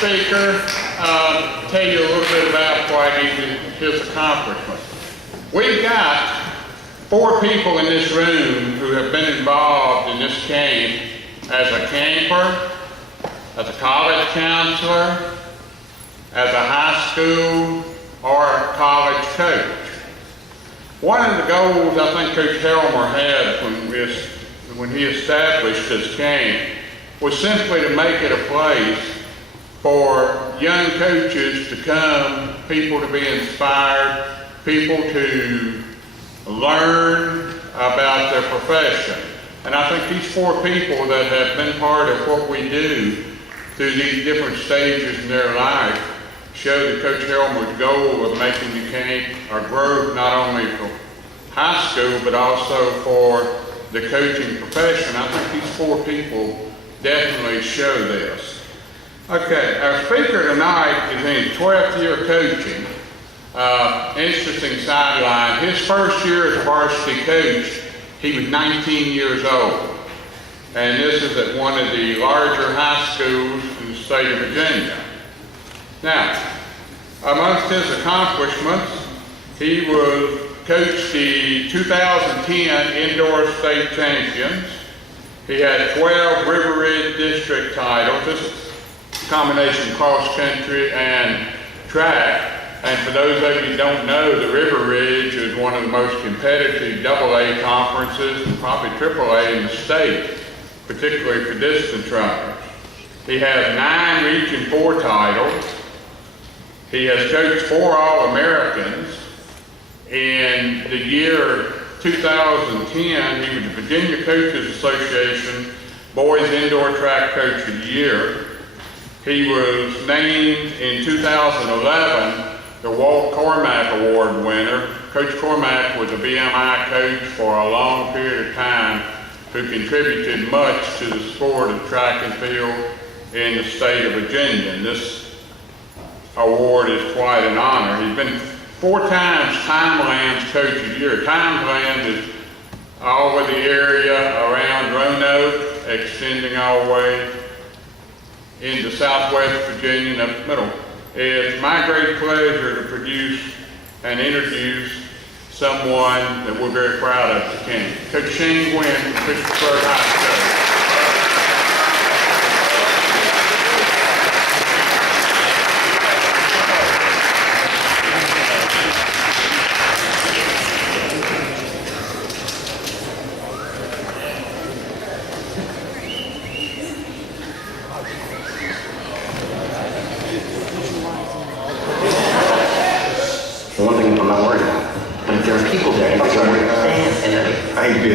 speaker tell you a little bit about what his accomplishments. We've got 4 people in this room who have been involved in this camp as a camper, as a college counselor, as a high school or a college coach. One of the goals I think Coach Helmer had when he established this camp was simply to make it a place for young coaches to come, people to be inspired, people to learn about their profession. And I think these 4 people that have been part of what we do through these different stages in their life show that Coach Helmer's goal of making the camp a growth not only for high school but also for the coaching profession. I think these 4 people definitely show this. Okay, our speaker tonight is in his 12th year coaching. Interesting sideline. His first year as a varsity coach, he was 19 years old. And this is at one of the larger high schools in the state of Virginia. Now, amongst his accomplishments, he coached the 2010 indoor state champions. He had 12 River Ridge district titles. This is a combination cross country and track. And for those of you who don't know, the River Ridge is one of the most competitive AA conferences and probably AAA in the state, particularly for distance runners. He has 9 Region 4 titles. He has coached 4 All-Americans. In the year 2010, he was the Virginia Coaches Association Boys Indoor Track Coach of the Year. He was named in 2011 the Walt Cormack Award winner. Coach Cormack was a BMI coach for a long period of time who contributed much to the sport of track and field in the state of Virginia. And this award is quite an honor. He's been 4 times Timeland's Coach of the Year. Timeland is all over the area around Roanoke, extending all the way into southwest Virginia and up the middle. It's my great pleasure to produce and introduce someone that we're very proud of at the camp. Coach Shane Guynn from Christopher High School.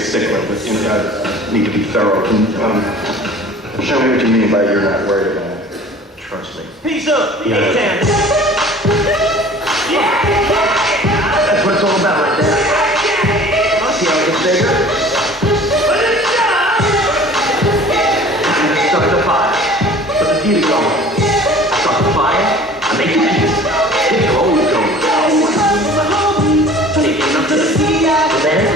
Stickler, but you need to be thorough. Show me what you mean by you're not worried about it. Trust me. Peace up, yeah. A-Town. That's what it's all about right there. See how it gets bigger? Start the fire. Put the heat going. Start the fire. I make it peace. Get your old going. Take it up to the there.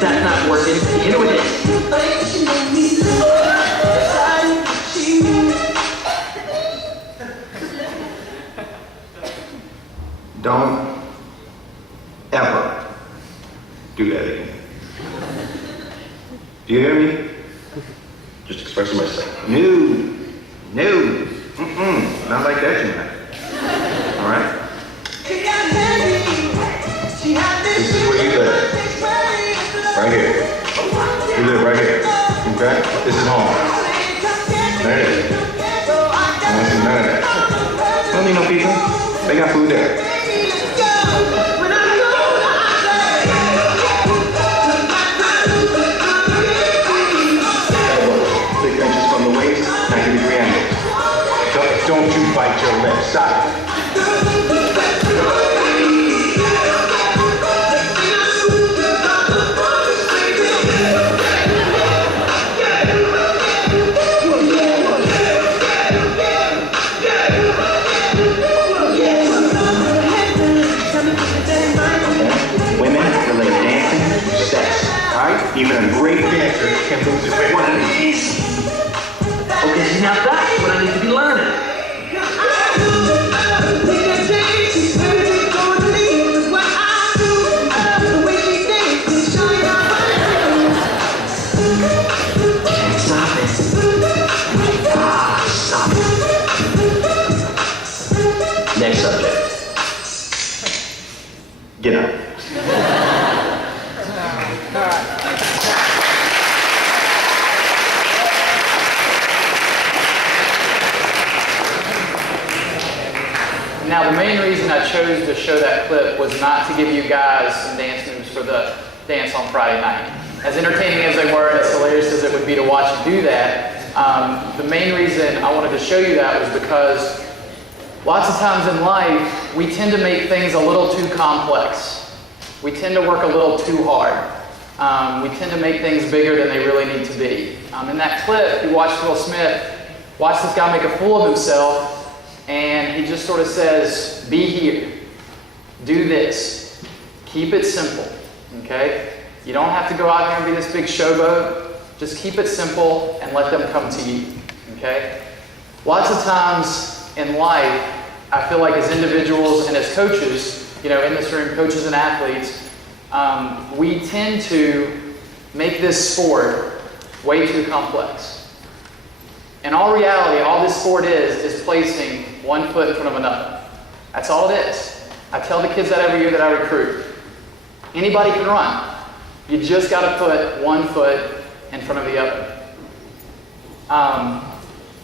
That's not working. Hit it with it. Don't ever do that again. Do you hear me? Just expressing myself. No. Not like that tonight. All right? This is where you live. Right here. You live right here. Okay? This is home. There it is. I want to see none of that. Don't need no people. They got food there. Big benches from the waist, 90-degree angles. Don't you bite your left side. Even a great dancer can lose his way. One of these. Okay, see, now that's what I need to be learning. Can't stop it. Stop it. Next subject. Get out. Now, the main reason I chose to show that clip was not to give you guys some dance moves for the dance on Friday night. As entertaining as they were and as hilarious as it would be to watch you do that, the main reason I wanted to show you that was because lots of times in life, we tend to make things a little too complex. We tend to work a little too hard. We tend to make things bigger than they really need to be. In that clip, you watched Will Smith watch this guy make a fool of himself, and he just sort of says, be here, do this, keep it simple, okay? You don't have to go out here and be this big showboat, just keep it simple and let them come to you, okay? Lots of times in life, I feel like as individuals and as coaches, in this room, coaches and athletes, we tend to make this sport way too complex. In all reality, all this sport is placing one foot in front of another. That's all it is. I tell the kids that every year that I recruit. Anybody can run. You just got to put one foot in front of the other.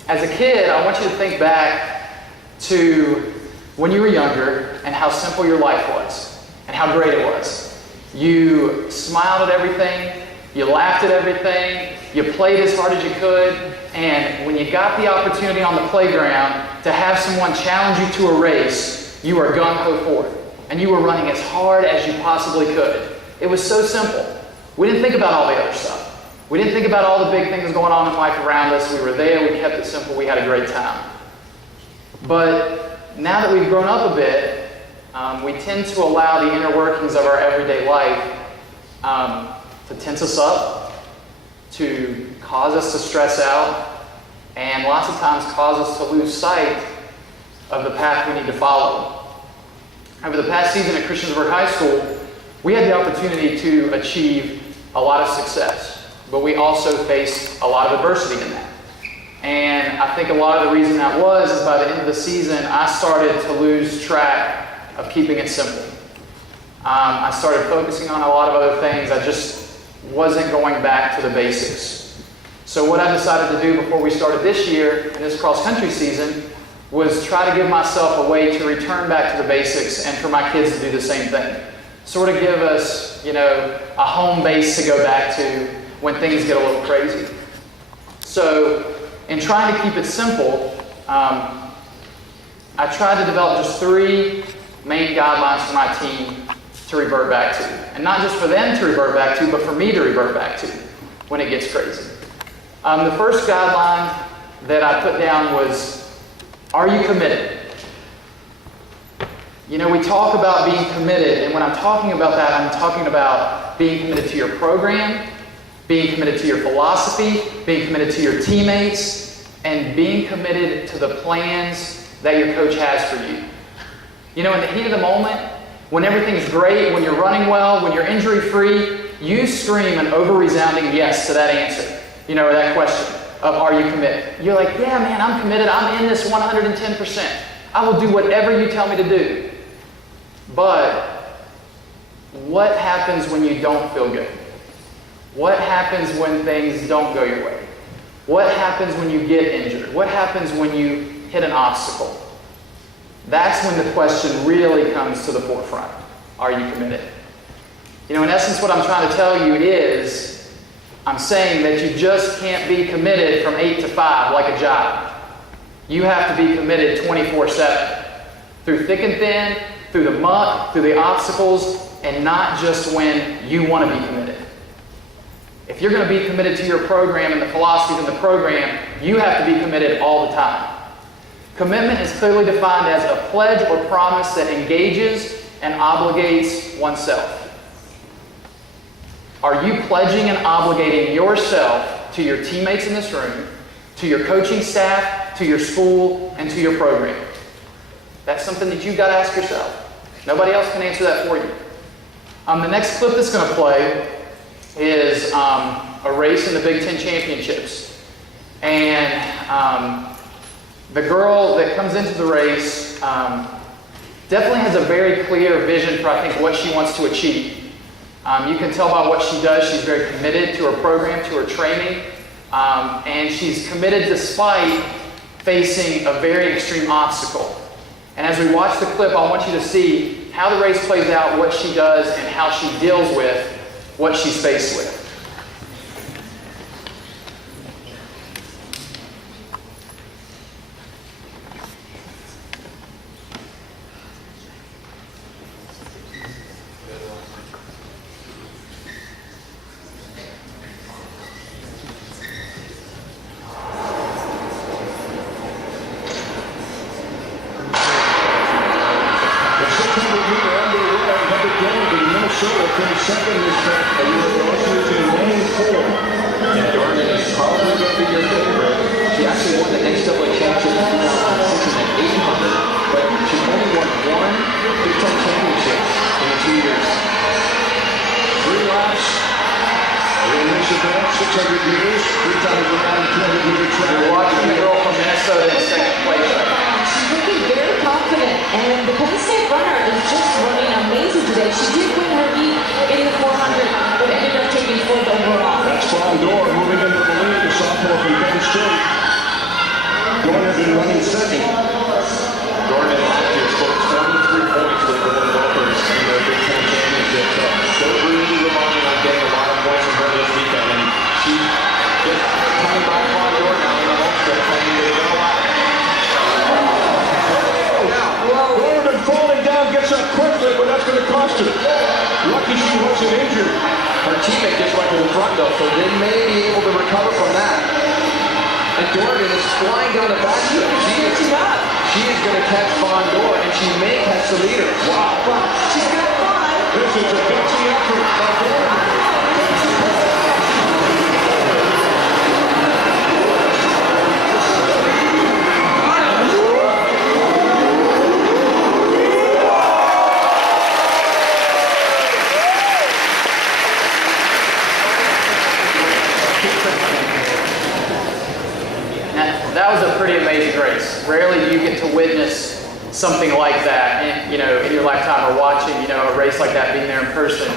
As a kid, I want you to think back to when you were younger and how simple your life was and how great it was. You smiled at everything, you laughed at everything, you played as hard as you could, and when you got the opportunity on the playground to have someone challenge you to a race, you were gung-ho for it, and you were running as hard as you possibly could. It was so simple. We didn't think about all the other stuff. We didn't think about all the big things going on in life around us. We were there, we kept it simple, we had a great time. But now that we've grown up a bit, we tend to allow the inner workings of our everyday life to tense us up, to cause us to stress out, and lots of times cause us to lose sight of the path we need to follow. Over the past season at Christiansburg High School, we had the opportunity to achieve a lot of success, but we also faced a lot of adversity in that. And I think a lot of the reason that was is by the end of the season, I started to lose track of keeping it simple. I started focusing on a lot of other things. I just wasn't going back to the basics. So what I decided to do before we started this year, in this cross-country season, was try to give myself a way to return back to the basics and for my kids to do the same thing. Sort of give us, a home base to go back to when things get a little crazy. So in trying to keep it simple, I tried to develop just 3 main guidelines for my team to revert back to. And not just for them to revert back to, but for me to revert back to when it gets crazy. The first guideline that I put down was, are you committed? We talk about being committed, and when I'm talking about that, I'm talking about being committed to your program, being committed to your philosophy, being committed to your teammates, and being committed to the plans that your coach has for you. In the heat of the moment, when everything's great, when you're running well, when you're injury-free, you scream an over-resounding yes to that answer, or that question of are you committed? You're like, yeah, man, I'm committed. I'm in this 110%. I will do whatever you tell me to do. But what happens when you don't feel good? What happens when things don't go your way? What happens when you get injured? What happens when you hit an obstacle? That's when the question really comes to the forefront. Are you committed? In essence, what I'm trying to tell you is, I'm saying that you just can't be committed from 8 to 5 like a job. You have to be committed 24/7. Through thick and thin, through the muck, through the obstacles, and not just when you want to be committed. If you're going to be committed to your program and the philosophies of the program, you have to be committed all the time. Commitment is clearly defined as a pledge or promise that engages and obligates oneself. Are you pledging and obligating yourself to your teammates in this room, to your coaching staff, to your school, and to your program? That's something that you've got to ask yourself. Nobody else can answer that for you. The next clip that's going to play is a race in the Big Ten Championships. And the girl that comes into the race definitely has a very clear vision for, I think, what she wants to achieve. You can tell by what she does, she's very committed to her program, to her training, and she's committed despite facing a very extreme obstacle. And as we watch the clip, I want you to see how the race plays out, what she does, and how she deals with what she's faced with. That was a pretty amazing race. Rarely do you get to witness something like that, in your lifetime, or watching, a race like that, being there in person.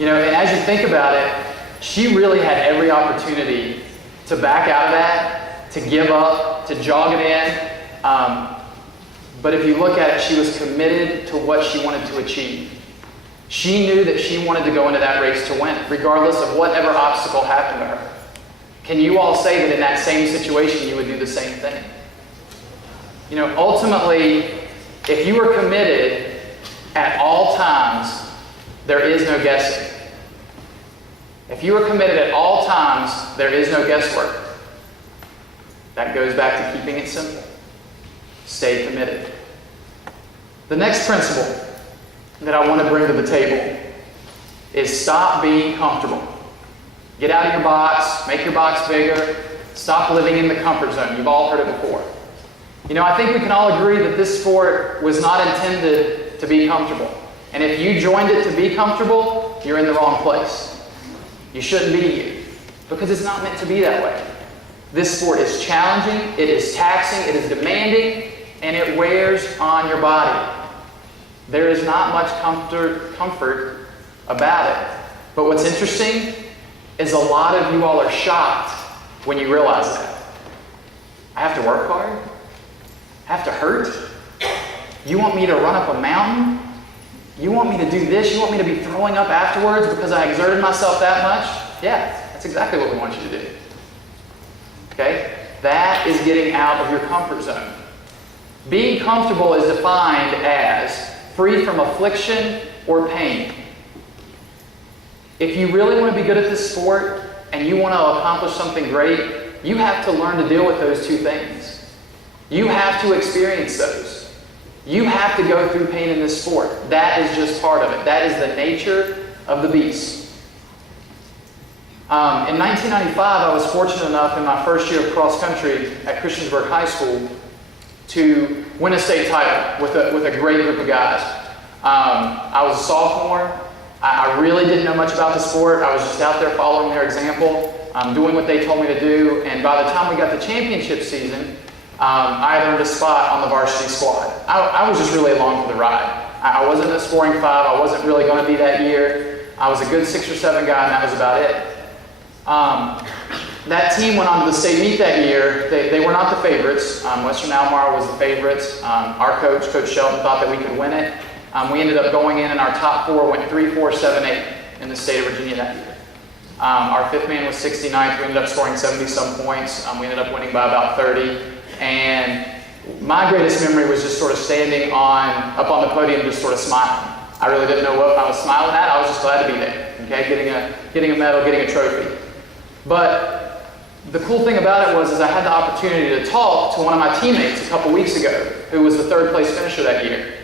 And as you think about it, she really had every opportunity to back out of that, to give up, to jog it in. But if you look at it, she was committed to what she wanted to achieve. She knew that she wanted to go into that race to win, regardless of whatever obstacle happened to her. Can you all say that in that same situation you would do the same thing? Ultimately, if you were committed at all times, there is no guessing. If you are committed at all times, there is no guesswork. That goes back to keeping it simple. Stay committed. The next principle that I want to bring to the table is stop being comfortable. Get out of your box, make your box bigger, stop living in the comfort zone. You've all heard it before. I think we can all agree that this sport was not intended to be comfortable. And if you joined it to be comfortable, you're in the wrong place. You shouldn't be here, because it's not meant to be that way. This sport is challenging, it is taxing, it is demanding, and it wears on your body. There is not much comfort about it. But what's interesting is a lot of you all are shocked when you realize that. I have to work hard? I have to hurt? You want me to run up a mountain? You want me to do this? You want me to be throwing up afterwards because I exerted myself that much? Yeah, that's exactly what we want you to do. Okay? That is getting out of your comfort zone. Being comfortable is defined as free from affliction or pain. If you really want to be good at this sport and you want to accomplish something great, you have to learn to deal with those two things. You have to experience those. You have to go through pain in this sport. That is just part of it. That is the nature of the beast. In 1995, I was fortunate enough in my first year of cross country at Christiansburg High School to win a state title with a great group of guys. I was a sophomore. I really didn't know much about the sport. I was just out there following their example, doing what they told me to do. And by the time we got the championship season, I had earned a spot on the varsity squad. I was just really along for the ride. I wasn't a scoring 5. I wasn't really going to be that year. I was a good 6 or 7 guy, and that was about it. That team went on to the state meet that year. They were not the favorites. Western Albemarle was the favorites. Our coach, Coach Shelton, thought that we could win it. We ended up going in, and our top 4 went 3, 4, 7, 8 in the state of Virginia that year. Our 5th man was 69th. We ended up scoring 70-some points. We ended up winning by about 30. And my greatest memory was just sort of standing up on the podium, just sort of smiling. I really didn't know what I was smiling at. I was just glad to be there. Okay, getting a medal, getting a trophy. But the cool thing about it was I had the opportunity to talk to one of my teammates a couple weeks ago, who was the 3rd place finisher that year.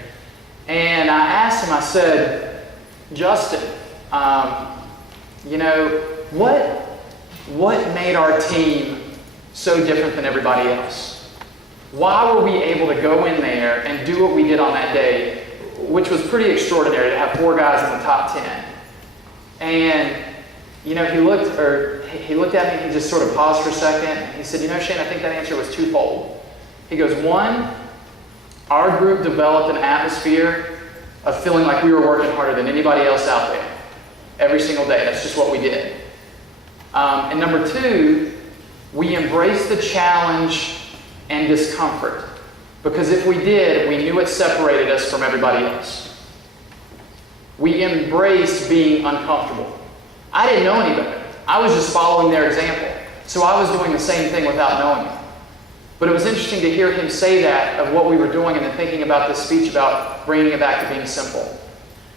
And I asked him, I said, Justin, what made our team so different than everybody else? Why were we able to go in there and do what we did on that day, which was pretty extraordinary to have 4 guys in the top 10? And, he looked at me and he just sort of paused for a second. And he said, Shane, I think that answer was twofold. He goes, 1, our group developed an atmosphere of feeling like we were working harder than anybody else out there every single day. That's just what we did. And number 2, we embraced the challenge and discomfort. Because if we did, we knew it separated us from everybody else. We embraced being uncomfortable. I didn't know any better. I was just following their example. So I was doing the same thing without knowing it. But it was interesting to hear him say that of what we were doing and then thinking about this speech about bringing it back to being simple.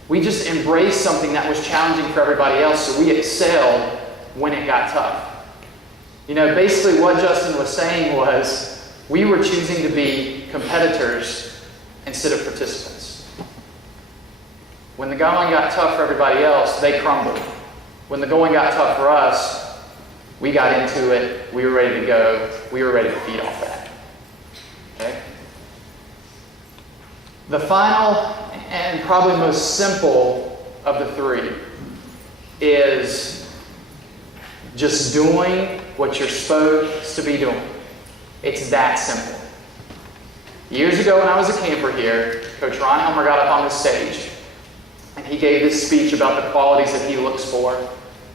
We just embraced something that was challenging for everybody else, so we excelled when it got tough. Basically what Justin was saying was, we were choosing to be competitors instead of participants. When the going got tough for everybody else, they crumbled. When the going got tough for us, we got into it, we were ready to go, we were ready to feed off that. Okay? The final and probably most simple of the 3 is just doing what you're supposed to be doing. It's that simple. Years ago when I was a camper here, Coach Ron Elmer got up on the stage and he gave this speech about the qualities that he looks for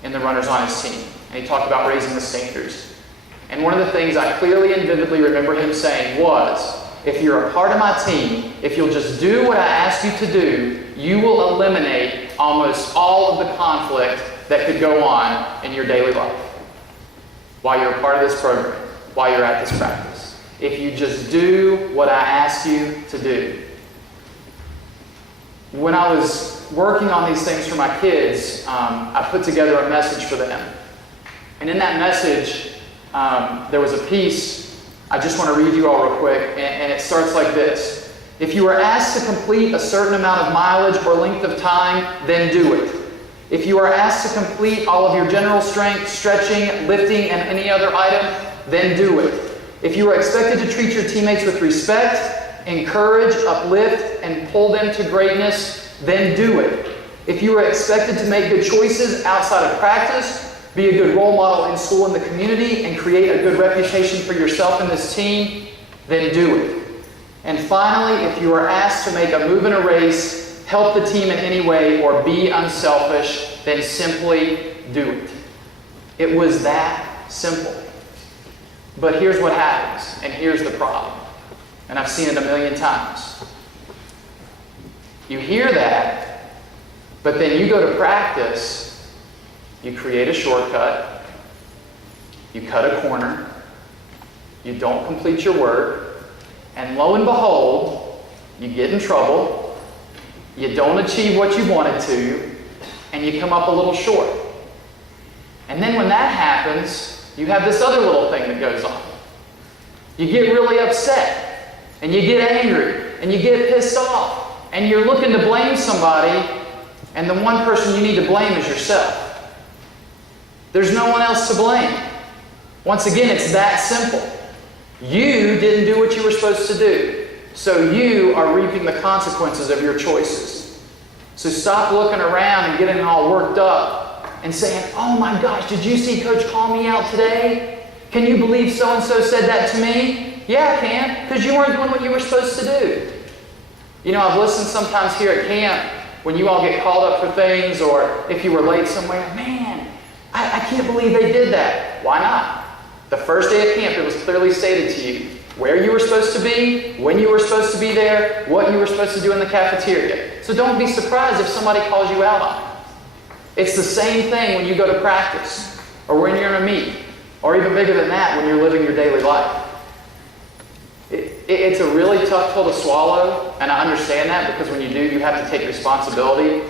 in the runners on his team. And he talked about raising the standards. And one of the things I clearly and vividly remember him saying was, if you're a part of my team, if you'll just do what I ask you to do, you will eliminate almost all of the conflict that could go on in your daily life while you're a part of this program, while you're at this practice. If you just do what I ask you to do. When I was working on these things for my kids, I put together a message for them. And in that message, there was a piece I just want to read you all real quick, and it starts like this. If you are asked to complete a certain amount of mileage or length of time, then do it. If you are asked to complete all of your general strength, stretching, lifting, and any other item, then do it. If you are expected to treat your teammates with respect, encourage, uplift, and pull them to greatness, then do it. If you are expected to make good choices outside of practice, be a good role model in school and the community, and create a good reputation for yourself and this team, then do it. And finally, if you are asked to make a move in a race, help the team in any way, or be unselfish, then simply do it. It was that simple. But here's what happens, and here's the problem. And I've seen it a million times. You hear that, but then you go to practice, you create a shortcut, you cut a corner, you don't complete your work, and lo and behold, you get in trouble, you don't achieve what you wanted to, and you come up a little short. And then when that happens, you have this other little thing that goes on. You get really upset, and you get angry, and you get pissed off, and you're looking to blame somebody, and the one person you need to blame is yourself. There's no one else to blame. Once again, it's that simple. You didn't do what you were supposed to do, so you are reaping the consequences of your choices. So stop looking around and getting all worked up and saying, oh my gosh, did you see Coach call me out today? Can you believe so-and-so said that to me? Yeah, I can, because you weren't doing what you were supposed to do. You know, I've listened sometimes here at camp when you all get called up for things, or if you were late somewhere, man, I can't believe they did that. Why not? The first day of camp, it was clearly stated to you where you were supposed to be, when you were supposed to be there, what you were supposed to do in the cafeteria. So don't be surprised if somebody calls you out on it. It's the same thing when you go to practice, or when you're in a meet, or even bigger than that, when you're living your daily life. It's a really tough pill to swallow, and I understand that, because when you do, you have to take responsibility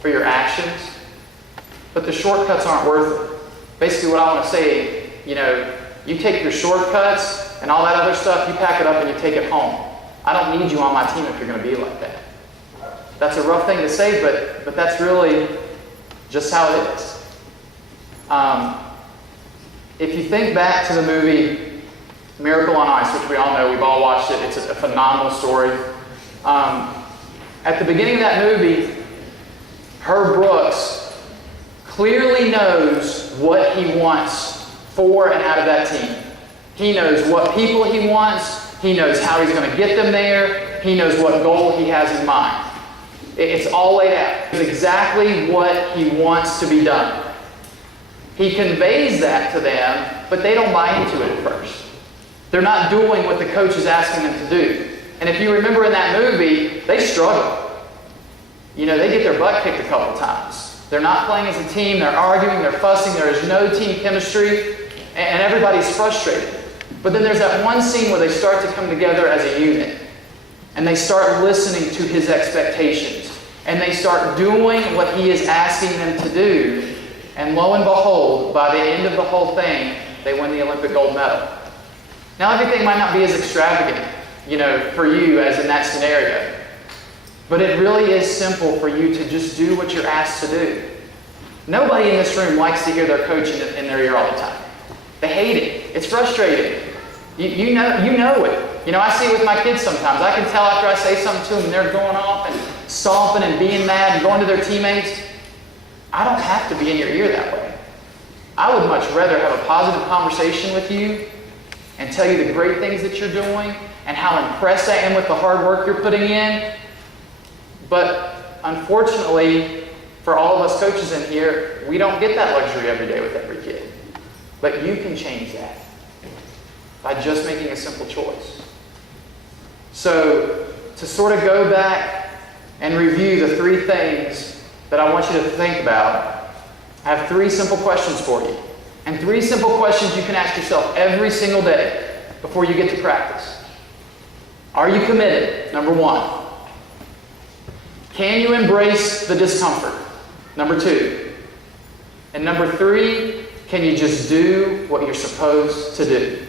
for your actions. But the shortcuts aren't worth it. Basically what I want to say, you know, you take your shortcuts and all that other stuff, you pack it up and you take it home. I don't need you on my team if you're going to be like that. That's a rough thing to say, but that's really just how it is. If you think back to the movie Miracle on Ice, which we all know, we've all watched it, it's a phenomenal story. At the beginning of that movie, Herb Brooks clearly knows what he wants for and out of that team. He knows what people he wants. He knows how he's going to get them there. He knows what goal he has in mind. It's all laid out. It's exactly what he wants to be done. He conveys that to them, but they don't buy into it at first. They're not doing what the coach is asking them to do. And if you remember in that movie, they struggle. You know, they get their butt kicked a couple times. They're not playing as a team, they're arguing, they're fussing, there is no team chemistry, and everybody's frustrated. But then there's that one scene where they start to come together as a unit, and they start listening to his expectations, and they start doing what he is asking them to do, and lo and behold, by the end of the whole thing, they win the Olympic gold medal. Now everything might not be as extravagant, you know, for you as in that scenario. But it really is simple for you to just do what you're asked to do. Nobody in this room likes to hear their coach in their ear all the time. They hate it. It's frustrating. You know it. You know, I see it with my kids sometimes. I can tell after I say something to them and they're going off and stomping and being mad and going to their teammates. I don't have to be in your ear that way. I would much rather have a positive conversation with you and tell you the great things that you're doing and how impressed I am with the hard work you're putting in. But unfortunately, for all of us coaches in here, we don't get that luxury every day with every kid. But you can change that by just making a simple choice. So, to sort of go back and review the three things that I want you to think about, I have three simple questions for you. And three simple questions you can ask yourself every single day before you get to practice. Are you committed? Number one. Can you embrace the discomfort? Number two. And number three, can you just do what you're supposed to do?